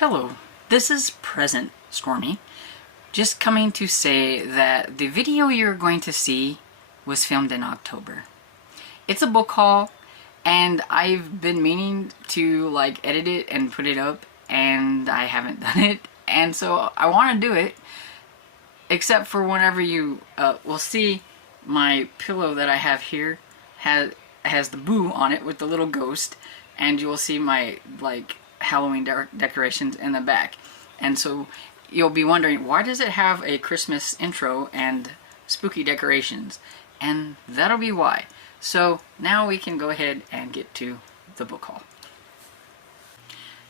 Hello, this is Present Stormy, just coming to say that the video you're going to see was filmed in October. It's a book haul, and I've been meaning to edit it and put it up, and I haven't done it, and so I want to do it, except for whenever you will see my pillow that I have here has the boo on it with the little ghost, and you will see my Halloween decorations in the back. And so you'll be wondering, why does it have a Christmas intro and spooky decorations? And that'll be why. So now we can go ahead and get to the book haul.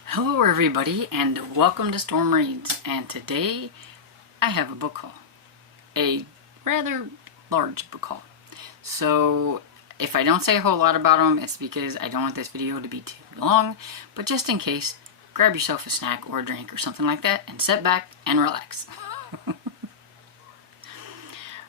Hello everybody, and welcome to Storm Reads. And today I have a book haul. A rather large book haul. So if I don't say a whole lot about them, it's because I don't want this video to be too long, but just in case, grab yourself a snack or a drink or something like that and sit back and relax.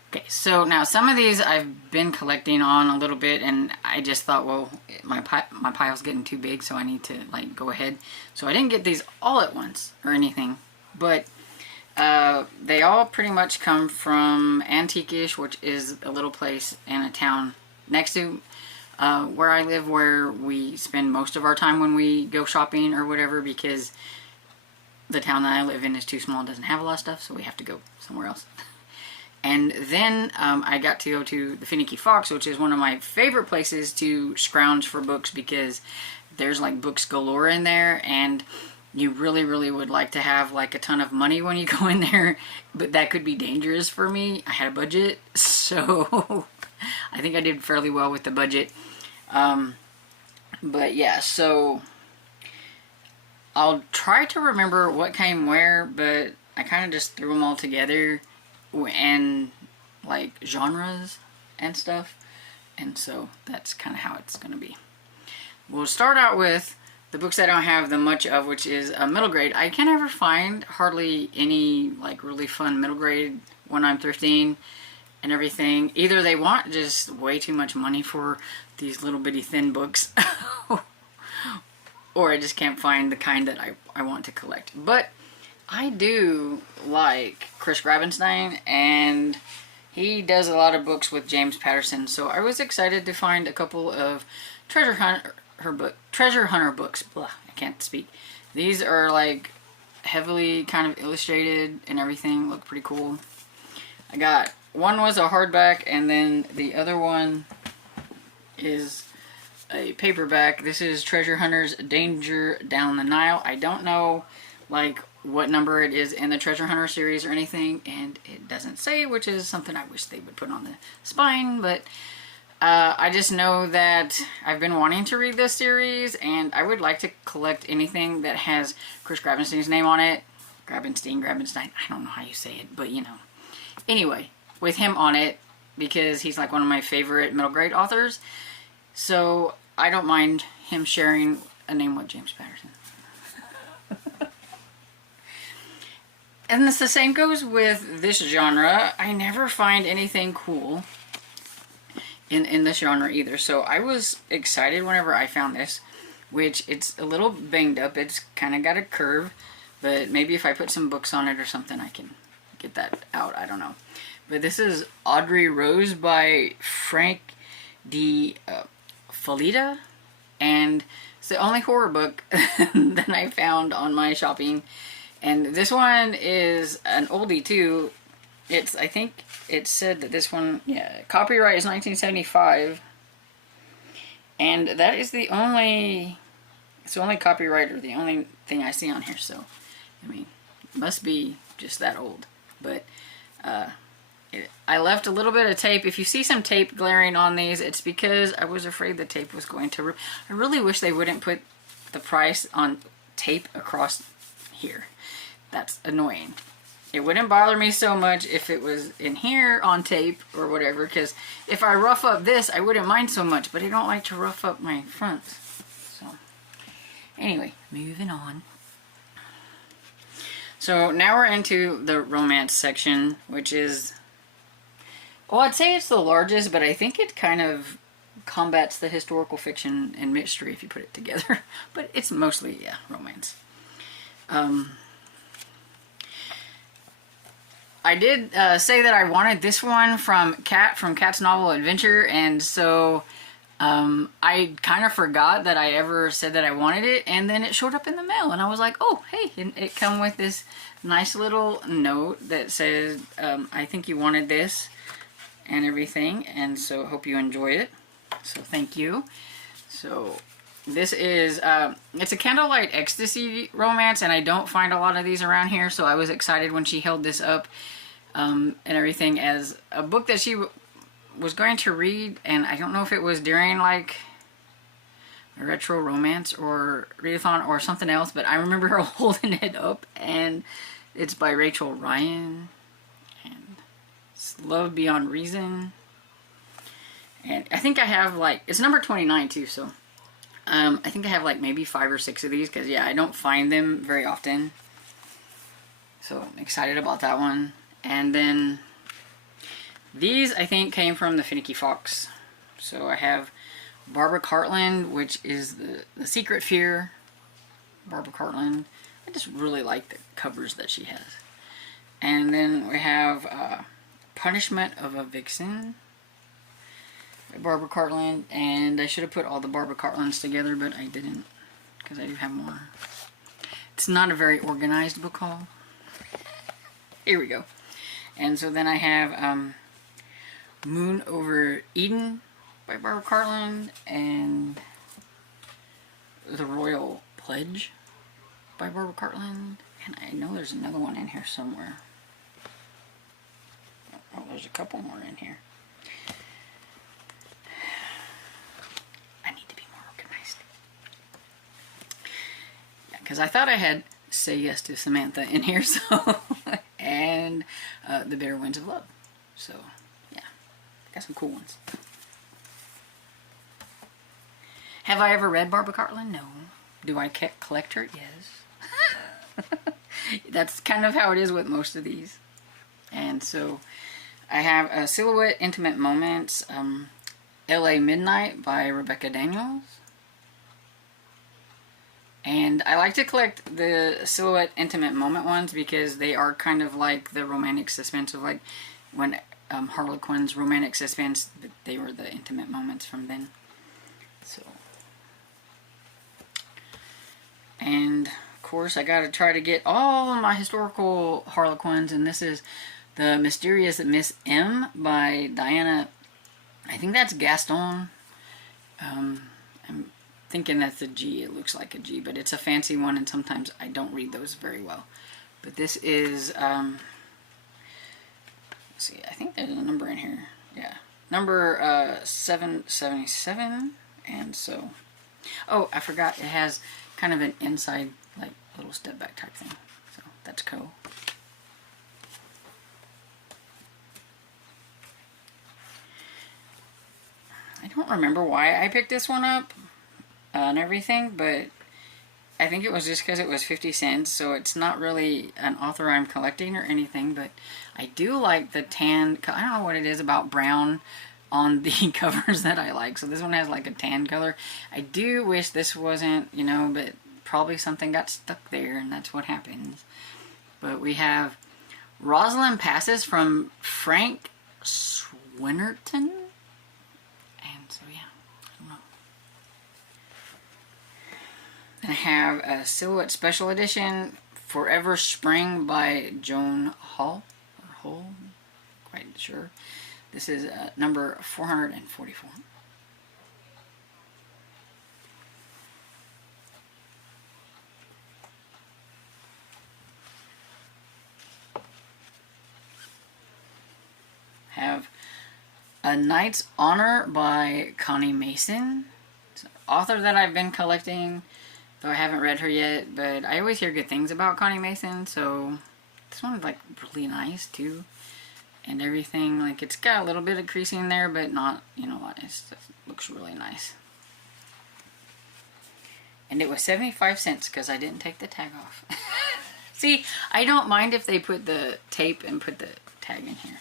Okay, so now some of these I've been collecting on a little bit, and I just thought, well, my pile's getting too big, so I need to go ahead. So I didn't get these all at once or anything, but they all pretty much come from Antique-ish, which is a little place in a town next to where I live, where we spend most of our time when we go shopping or whatever, because the town that I live in is too small, doesn't have a lot of stuff, so we have to go somewhere else. And then I got to go to the Finicky Fox, which is one of my favorite places to scrounge for books, because there's books galore in there, and you really would like to have a ton of money when you go in there, but that could be dangerous for me. I had a budget, so I think I did fairly well with the budget. But yeah, so I'll try to remember what came where, but I kind of just threw them all together, and genres and stuff, and so that's kind of how it's going to be. We'll start out with the books I don't have the much of, which is a middle grade. I can't ever find hardly any really fun middle grade when I'm thrifting and everything. Either they want just way too much money for these little bitty thin books, or I just can't find the kind that I want to collect. But I do like Chris Grabenstein, and he does a lot of books with James Patterson, so I was excited to find a couple of treasure hunter books. Blah, I can't speak. These are heavily kind of illustrated and everything, look pretty cool. I got one was a hardback, and then the other one is a paperback. This is Treasure Hunters Danger Down the Nile. I don't know what number it is in the Treasure Hunter series or anything, and it doesn't say, which is something I wish they would put on the spine, but I just know that I've been wanting to read this series, and I would like to collect anything that has Chris Grabenstein's name on it. Grabenstein, I don't know how you say it, but you know. Anyway, with him on it, because he's one of my favorite middle grade authors, so I don't mind him sharing a name with James Patterson. And the same goes with this genre. I never find anything cool in this genre either, so I was excited whenever I found this, which it's a little banged up. It's kind of got a curve, but maybe if I put some books on it or something, I can get that out. I don't know. But this is Audrey Rose by Frank D. Falita, and it's the only horror book that I found on my shopping. And this one is an oldie too. I think it said that this one, yeah, copyright is 1975. And that is the only copyright, or the only thing I see on here. So, I mean, it must be just that old. But I left a little bit of tape. If you see some tape glaring on these, it's because I was afraid the tape was going to... I really wish they wouldn't put the price on tape across here. That's annoying. It wouldn't bother me so much if it was in here on tape or whatever, because if I rough up this, I wouldn't mind so much, but I don't like to rough up my fronts. So, anyway, moving on. So now we're into the romance section, which is, well, I'd say it's the largest, but I think it kind of combats the historical fiction and mystery if you put it together. But it's mostly, yeah, romance. I did say that I wanted this one from Kat's Novel Adventure, and so I kind of forgot that I ever said that I wanted it, and then it showed up in the mail, and I was like, oh, hey, and it come with this nice little note that says, I think you wanted this and everything, and so hope you enjoy it. So thank you. So this is, it's a Candlelight Ecstasy romance, and I don't find a lot of these around here, so I was excited when she held this up and everything as a book that she was going to read, and I don't know if it was during like a retro romance or readathon or something else, but I remember her holding it up, and it's by Rachel Ryan, and it's Love Beyond Reason. And I think I have like, it's number 29 too, so I think I have like maybe 5 or 6 of these, because yeah, I don't find them very often. So I'm excited about that one. And then these I think came from the Finicky Fox. So I have Barbara Cartland, which is the Secret Fear. Barbara Cartland. I just really like the covers that she has. And then we have Punishment of a Vixen by Barbara Cartland. And I should have put all the Barbara Cartlands together, but I didn't, because I do have more. It's not a very organized book haul. Here we go. And so then I have Moon Over Eden by Barbara Cartland, and The Royal Pledge by Barbara Cartland. And I know there's another one in here somewhere. Oh, there's a couple more in here. I need to be more organized. Yeah, because I thought I had Say Yes to Samantha in here, so... and The Bitter Winds of Love. So, yeah. Got some cool ones. Have I ever read Barbara Cartland? No. Do I collect her? Yes. That's kind of how it is with most of these. And so I have a Silhouette Intimate Moments, LA Midnight by Rebecca Daniels. And I like to collect the Silhouette Intimate Moment ones because they are kind of like the romantic suspense of like when Harlequin's romantic suspense, they were the intimate moments from then. So, and of course I gotta try to get all of my historical Harlequins, and this is The Mysterious Miss M by Diana, I think that's Gaston. I'm thinking that's a G. It looks like a G, but it's a fancy one, and sometimes I don't read those very well. But this is, let's see, I think there's a number in here. Yeah, number 777, and so, oh, I forgot, it has kind of an inside, like, little step back type thing. So, that's cool. I don't remember why I picked this one up. And everything, but I think it was just because it was 50 cents, so it's not really an author I'm collecting or anything, but I do like the tan, I don't know what it is about brown on the covers that I like, so this one has like a tan color. I do wish this wasn't, you know, but probably something got stuck there, and that's what happens. But we have Rosalind Passes from Frank Swinnerton. I have a Silhouette Special Edition, Forever Spring by Joan Hall, or Hull, quite sure. This is number 444. Have A Knight's Honor by Connie Mason. It's an author that I've been collecting, though I haven't read her yet, but I always hear good things about Connie Mason, so this one's like really nice too, and everything. Like, it's got a little bit of creasing there, but not, you know what, it looks really nice. And it was 75 cents because I didn't take the tag off. See, I don't mind if they put the tape and put the tag in here.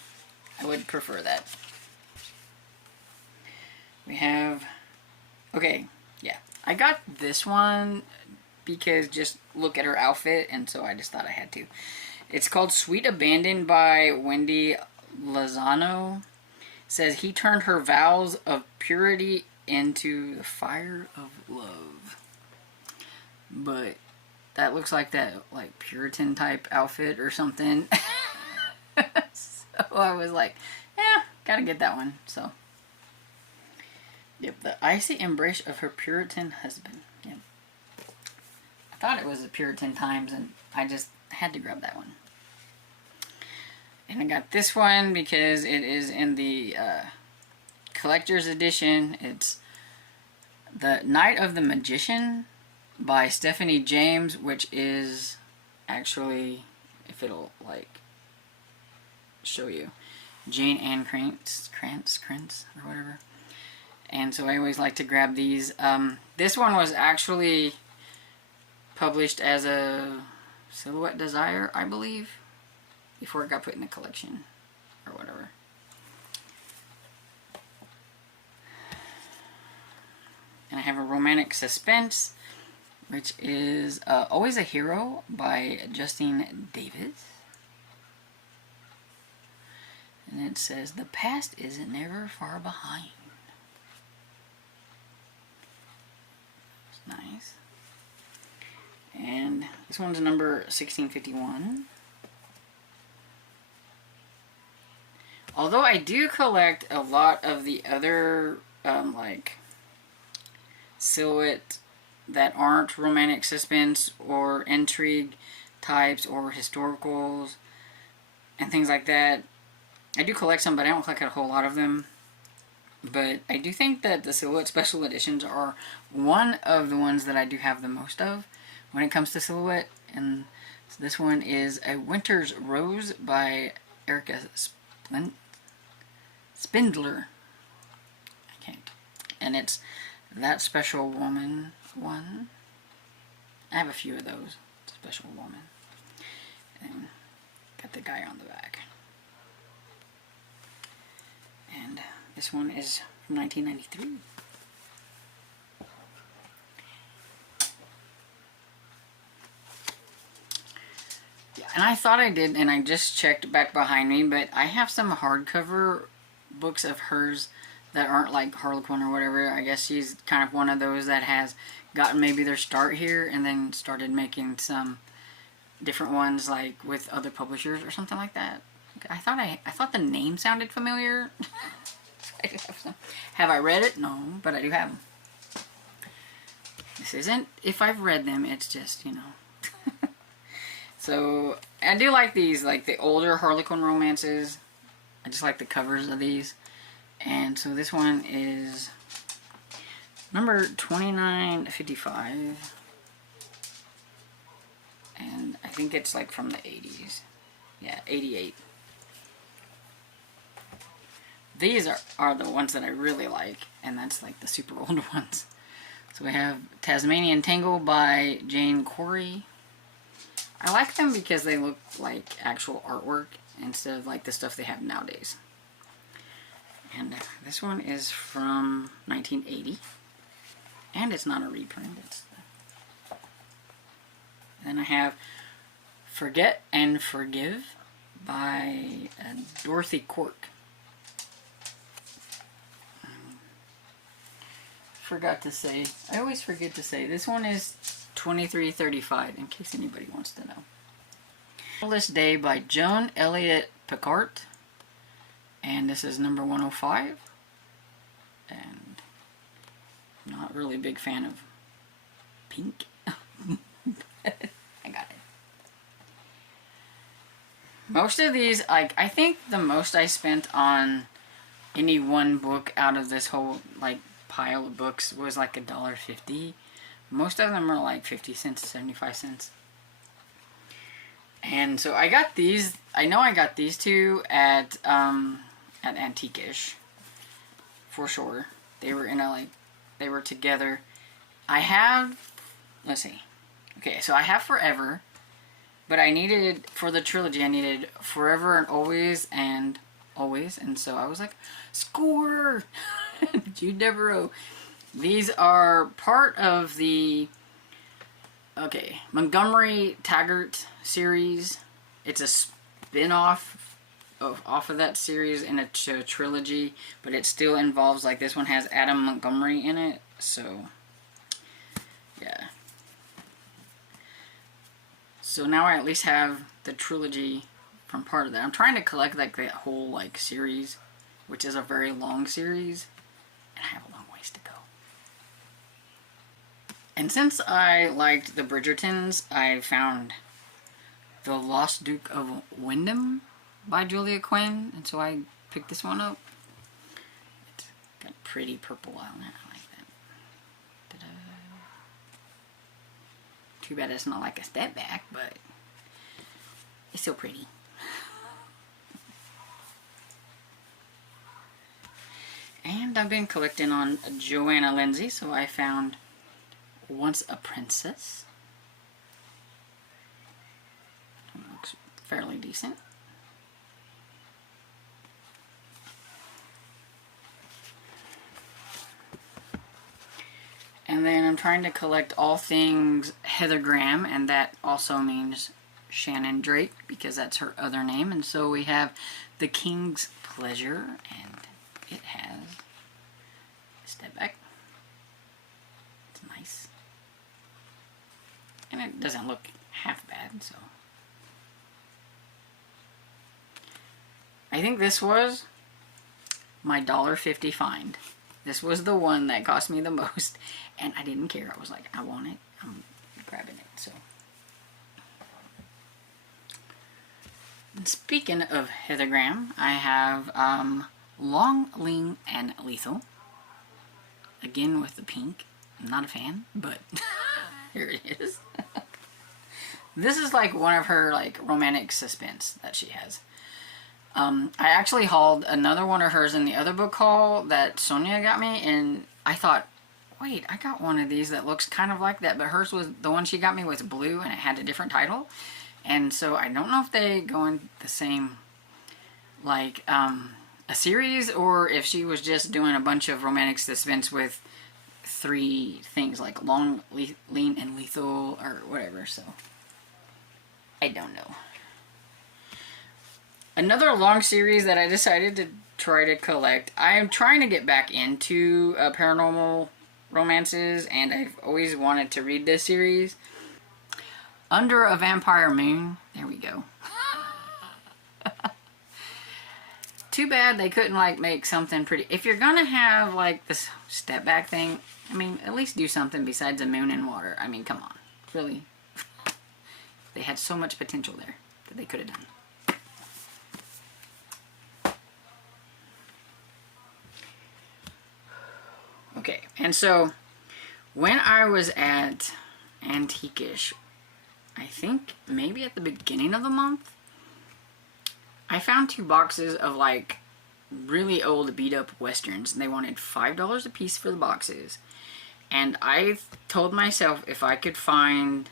I would prefer that. We have, okay, yeah. I got this one because just look at her outfit, and so I just thought I had to. It's called Sweet Abandon by Wendy Lozano. It says he turned her vows of purity into the fire of love. But that looks like that like Puritan type outfit or something. So I was like, yeah, gotta get that one. So yep, the icy embrace of her Puritan husband. Yep. I thought it was the Puritan times, and I just had to grab that one. And I got this one because it is in the collector's edition. It's The Night of the Magician by Stephanie James, which is actually, if it'll like show you, Jane Ann Krantz or whatever. And so I always like to grab these. This one was actually published as a Silhouette Desire, I believe, before it got put in the collection or whatever. And I have a romantic suspense, which is Always a Hero by Justine Davis. And it says, the past is never far behind. It's nice. And this one's number 1651. Although I do collect a lot of the other, like, silhouette that aren't romantic suspense or intrigue types or historicals and things like that. I do collect some, but I don't collect a whole lot of them. But I do think that the Silhouette Special Editions are one of the ones that I do have the most of when it comes to Silhouette. And so this one is A Winter's Rose by Erica Spindler. I can't. And it's That Special Woman one. I have a few of those. Special Woman. And got the guy on the back. And this one is from 1993. Yeah, and I thought I did, and I just checked back behind me, but I have some hardcover books of hers that aren't like Harlequin or whatever. I guess she's kind of one of those that has gotten maybe their start here and then started making some different ones like with other publishers or something like that. I thought the name sounded familiar. I do have some. Have I read it? No, but I do have them. This isn't if I've read them, it's just, you know. So, I do like these, like the older Harlequin romances. I just like the covers of these. And so this one is number 2955. And I think it's like from the 80s. Yeah, 88. These are the ones that I really like, and that's like the super old ones. So we have Tasmanian Tangle by Jane Corey. I like them because they look like actual artwork instead of like the stuff they have nowadays. And this one is from 1980. And it's not a reprint. Then I have Forget and Forgive by Dorothy Cork. Forgot to say, I always forget to say, this one is 2335 in case anybody wants to know. Marvelous Day by Joan Elliott Picard. And this is number 105. And I'm not really a big fan of pink. I got it. Most of these, like, I think the most I spent on any one book out of this whole, like, pile of books was like $1.50. Most of them are like 50 cents, 75 cents. And so I got these, I know I got these two at Antiquish, for sure. They were in a, like, they were together. I have, let's see. Okay, so I have Forever, but I needed, for the trilogy, I needed Forever and Always, and so I was like, score! Jude Devereaux. These are part of the Okay, Montgomery Taggart series. It's a spin-off off of that series in a trilogy, but it still involves, like, this one has Adam Montgomery in it, so yeah. So now I at least have the trilogy from part of that. I'm trying to collect, like, that whole, like, series, which is a very long series, and I have a long ways to go. And since I liked the Bridgertons, I found The Lost Duke of Wendam by Julia Quinn, and so I picked this one up. It's got pretty purple on it. I like that. Ta-da. Too bad it's not like a step back, but it's still pretty. And I've been collecting on Joanna Lindsay, so I found Once a Princess. It looks fairly decent. And then I'm trying to collect all things Heather Graham, and that also means Shannon Drake, because that's her other name. And so we have The King's Pleasure, and it has, step back, it's nice. And it doesn't look half bad, so. I think this was my $1.50 find. This was the one that cost me the most, and I didn't care. I was like, I want it. I'm grabbing it, so. And speaking of Heather Graham, I have Long, Lean, and Lethal. Again with the pink. I'm not a fan, but here it is. This is like one of her like romantic suspense that she has. I actually hauled another one of hers in the other book haul that Sonia got me, and I thought, wait, I got one of these that looks kind of like that, but hers was, the one she got me was blue and it had a different title. And so I don't know if they go in the same, like, a series, or if she was just doing a bunch of romantic suspense with 3 things, like Long, Lean, and Lethal, or whatever, so I don't know. Another long series that I decided to try to collect. I'm trying to get back into paranormal romances, and I've always wanted to read this series. Under a Vampire Moon. There we go. Too bad they couldn't like make something pretty. If you're gonna have like this step back thing, I mean, at least do something besides a moon and water. I mean, come on. Really. They had so much potential there that they could have done. Okay, and so when I was at Antiquish, I think maybe at the beginning of the month, I found 2 boxes of like really old beat up westerns, and they wanted $5 a piece for the boxes. And I told myself if I could find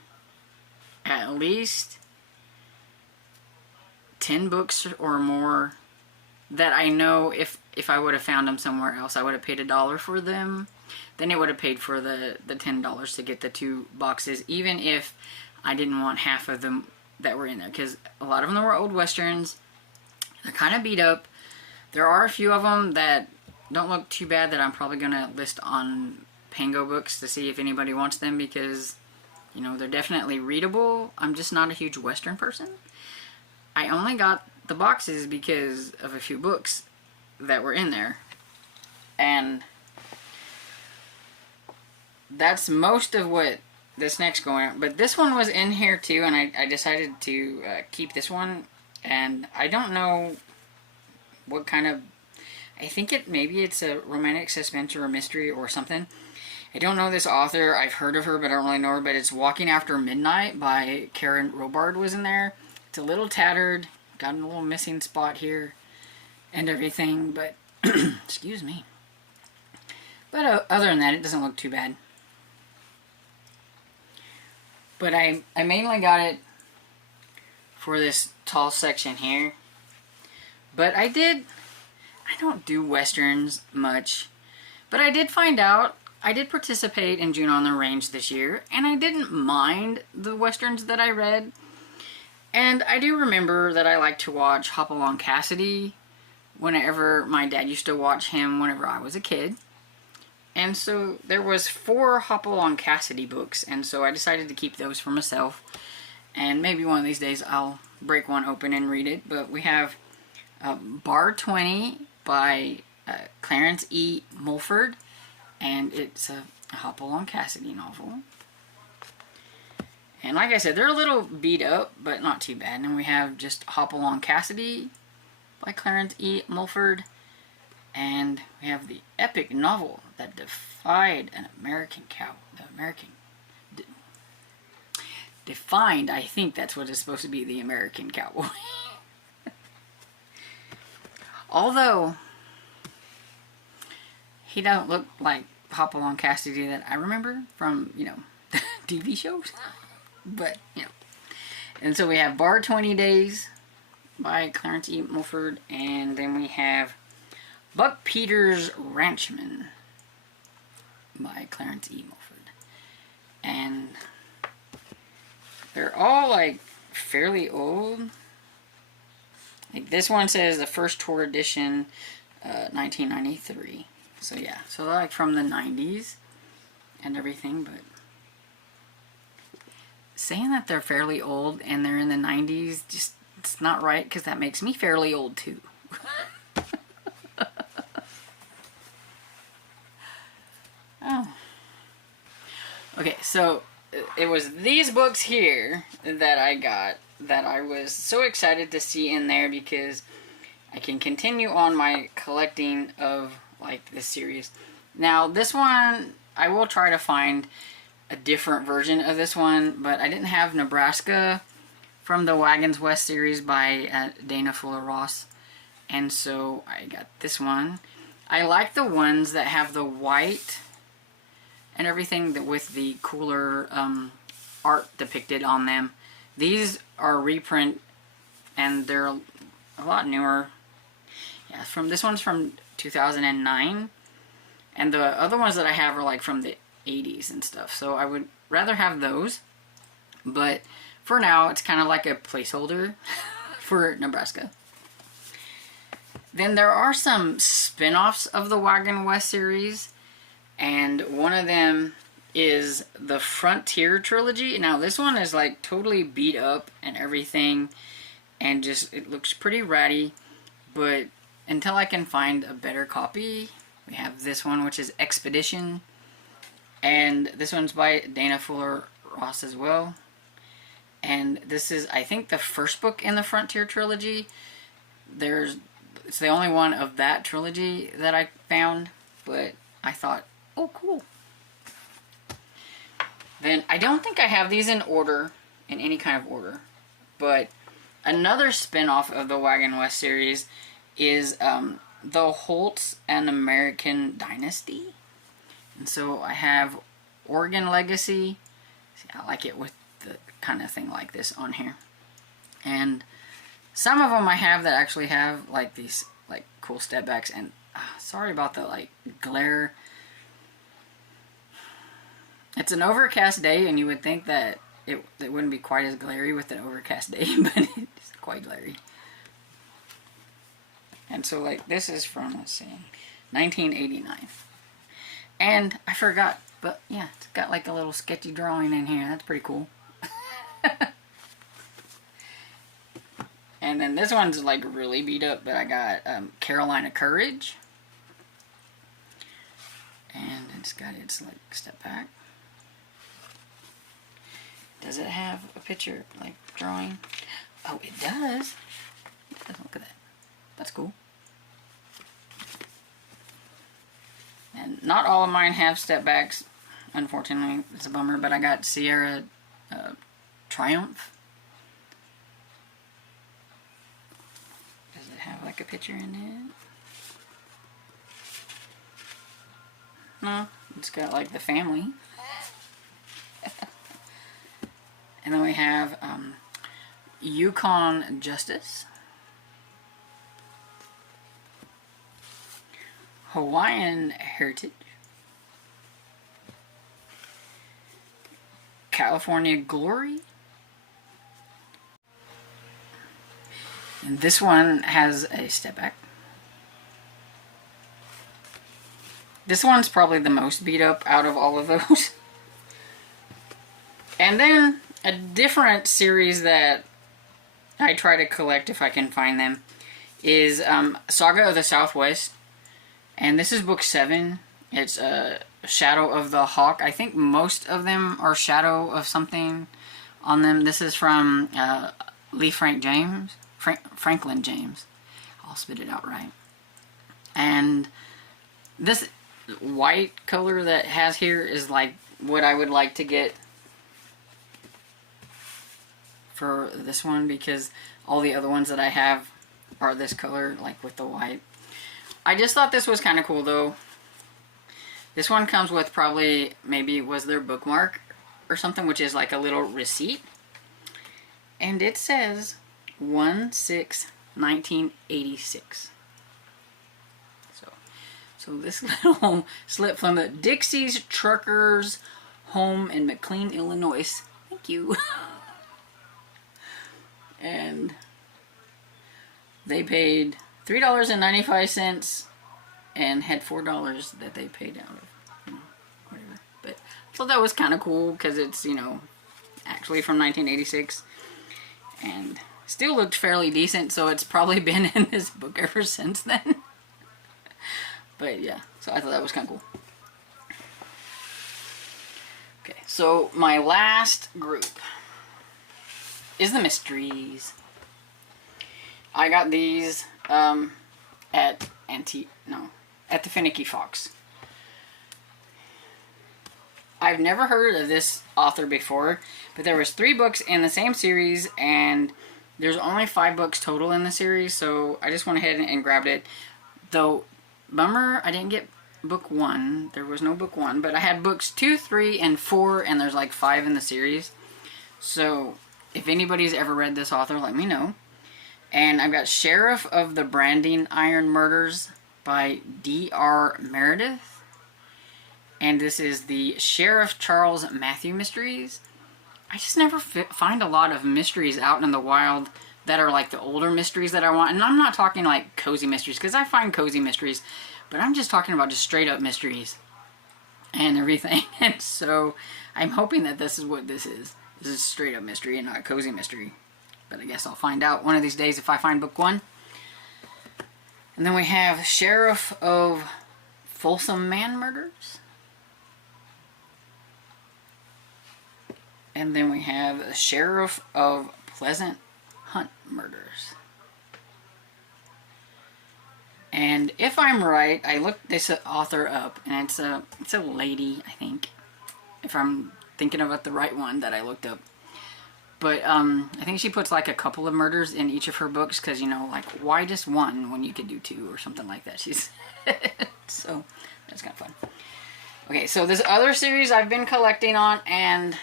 at least 10 books or more that I know if I would have found them somewhere else, I would have paid $1 for them, then it would have paid for the $10 to get the 2 boxes, even if I didn't want half of them that were in there, because a lot of them were old westerns. They're kind of beat up. There are a few of them that don't look too bad that I'm probably going to list on Pango Books to see if anybody wants them, because, you know, they're definitely readable. I'm just not a huge western person. I only got the boxes because of a few books that were in there, and that's most of what this next going on. But this one was in here too, and I decided to keep this one, and I don't know what kind of, I think maybe it's a romantic suspense or a mystery or something. I don't know this author. I've heard of her, but I don't really know her. But it's Walking After Midnight by Karen Robard was in there. It's a little tattered, got a little missing spot here and everything, but excuse me. But other than that, it doesn't look too bad. But I mainly got it for this tall section here. But I don't do westerns much. But I did find out I did participate in June on the Range this year, and I didn't mind the westerns that I read. And I do remember that I liked to watch Hopalong Cassidy whenever my dad used to watch him whenever I was a kid. And so there was 4 Hopalong Cassidy books, and so I decided to keep those for myself. And maybe one of these days I'll break one open and read it. But we have Bar 20 by Clarence E. Mulford, and it's a Hopalong Cassidy novel. And like I said, they're a little beat up, but not too bad. And we have just Hopalong Cassidy by Clarence E. Mulford. And we have the epic novel that defied an American cow. Defined, I think that's what it's supposed to be, the American cowboy. Although, he don't look like Hopalong Cassidy that I remember from, TV shows. But, And so we have Bar 20 Days by Clarence E. Mulford. And then we have Buck Peters Ranchman by Clarence E. Mulford. And they're all, like, fairly old. Like, this one says the first tour edition, 1993. So, yeah. So, they're, like, from the 90s and everything, but saying that they're fairly old and they're in the 90s, just, it's not right, because that makes me fairly old, too. Oh. Okay, so it was these books here that I got that I was so excited to see in there, because I can continue on my collecting of, like, this series. Now, this one, I will try to find a different version of this one, but I didn't have Nebraska from the Wagons West series by Dana Fuller Ross, and so I got this one. I like the ones that have the white and everything with the cooler art depicted on them. These are reprint, and they're a lot newer. Yeah, this one's from 2009, and the other ones that I have are like from the 80s and stuff. So I would rather have those, but for now it's kind of like a placeholder for Nebraska. Then there are some spin-offs of the Wagon West series, and one of them is the Frontier trilogy. Now this one is like totally beat up and everything, and just it looks pretty ratty, but until I can find a better copy, we have this one, which is Expedition, and this one's by Dana Fuller Ross as well. And this is, I think, the first book in the Frontier trilogy. It's the only one of that trilogy that I found, but I thought, oh, cool. Then, I don't think I have these in any kind of order, but another spin-off of the Wagon West series is the Holtz and American Dynasty. And so I have Oregon Legacy. See, I like it with the kind of thing like this on here. And some of them I have that actually have like these like cool step backs, and sorry about the like glare. It's an overcast day, and you would think that it wouldn't be quite as glary with an overcast day, but it's quite glary. And so like this is from, let's see, 1989. And I forgot, but yeah, it's got like a little sketchy drawing in here. That's pretty cool. And then this one's like really beat up, but I got Carolina Courage. And it's got its like step back. Does it have a picture, like drawing? Oh, it does. Look at that. That's cool. And not all of mine have step backs, unfortunately. It's a bummer, but I got Sierra Triumph. Does it have like a picture in it? No, it's got like the family. And then we have Yukon Justice, Hawaiian Heritage, California Glory. And this one has a step back. This one's probably the most beat up out of all of those. And then a different series that I try to collect if I can find them is Saga of the Southwest. And this is book 7. It's Shadow of the Hawk. I think most of them are Shadow of something on them. This is from Franklin James. I'll spit it out right. And this white color that has here is like what I would like to get for this one, because all the other ones that I have are this color, like with the white. I just thought this was kind of cool though. This one comes with probably, maybe it was their bookmark or something, which is like a little receipt. And it says 1/6/1986. So this little slip from the Dixie's Truckers Home in McLean, Illinois. Thank you. And they paid $3.95 and had $4 that they paid out of, whatever. But I thought that was kind of cool because it's, actually from 1986 and still looked fairly decent, so it's probably been in this book ever since then. But yeah, so I thought that was kind of cool. Okay, so my last group is the mysteries. I got these at the Finicky Fox. I've never heard of this author before, but there was 3 books in the same series, and there's only 5 books total in the series, so I just went ahead and grabbed it. Though, bummer, I didn't get book 1. There was no book 1, but I had books 2, 3, and 4, and there's like 5 in the series. So, if anybody's ever read this author, let me know. And I've got Sheriff of the Branding Iron Murders by D.R. Meredith. And this is the Sheriff Charles Matthew mysteries. I just never find a lot of mysteries out in the wild that are like the older mysteries that I want. And I'm not talking like cozy mysteries, because I find cozy mysteries, but I'm just talking about just straight up mysteries and everything. And so I'm hoping that this is what this is. This is straight up mystery and not a cozy mystery. But I guess I'll find out one of these days if I find book 1. And then we have Sheriff of Folsom Man Murders. And then we have Sheriff of Pleasant Hunt Murders. And if I'm right, I looked this author up, and it's a lady, I think, if I'm thinking about the right one that I looked up. But I think she puts like a couple of murders in each of her books, because, like, why just one when you could do 2 or something like that, she said. So that's kind of fun. Okay, so this other series I've been collecting on, and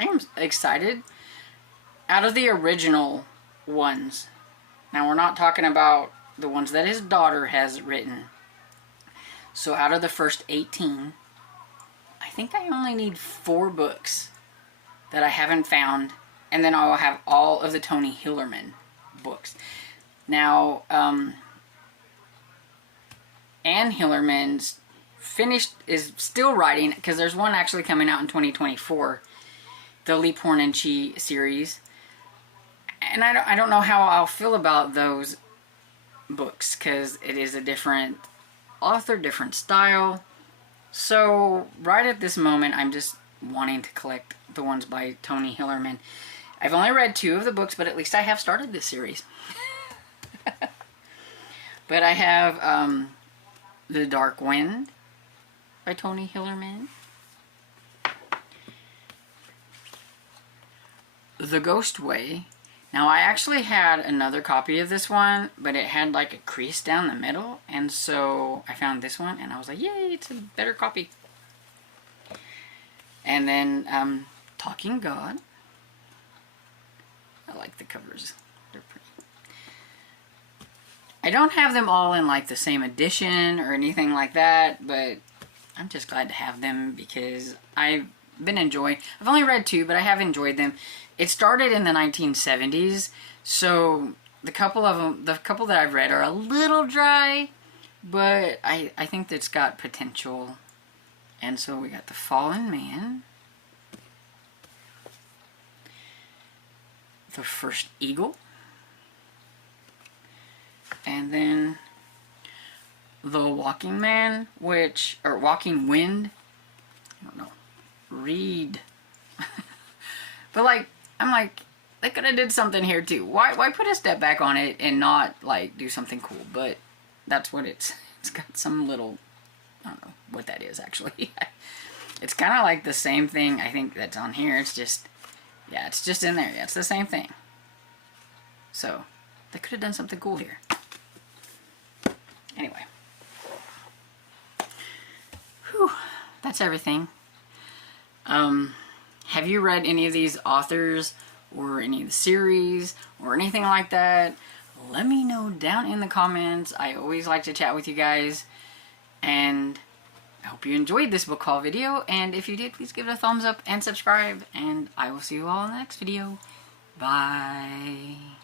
I am excited. Out of the original ones, now we're not talking about the ones that his daughter has written. So out of the first 18, I think I only need 4 books that I haven't found, and then I'll have all of the Tony Hillerman books. Now, Anne Hillerman's is still writing, because there's one actually coming out in 2024, the Leap Horn and Chi series. And I don't know how I'll feel about those books, because it is a different author, different style. So right at this moment, I'm just wanting to collect the ones by Tony Hillerman. I've only read 2 of the books, but at least I have started this series. But I have The Dark Wind by Tony Hillerman, The Ghost Way. Now, I actually had another copy of this one, but it had like a crease down the middle, and so I found this one, and I was like, yay, it's a better copy. And then Talking God. I like the covers. They're pretty. I don't have them all in like the same edition or anything like that, but I'm just glad to have them, because I've been enjoying. I've only read 2, but I have enjoyed them. It started in the 1970s, so the couple that I've read are a little dry, but I think that's got potential. And so we got The Fallen Man, The First Eagle, and then The Walking Man, or Walking Wind. I don't know. Read. But like, I'm like, they could have did something here too. Why put a step back on it and not like do something cool? But that's what it's got some little, I don't know what that is actually. It's kind of like the same thing I think that's on here. It's just, yeah, it's just in there. Yeah, it's the same thing. So they could have done something cool here. Anyway. Whew, that's everything. Have you read any of these authors or any of the series or anything like that? Let me know down in the comments. I always like to chat with you guys, and I hope you enjoyed this book haul video, and if you did, please give it a thumbs up and subscribe, and I will see you all in the next video. Bye.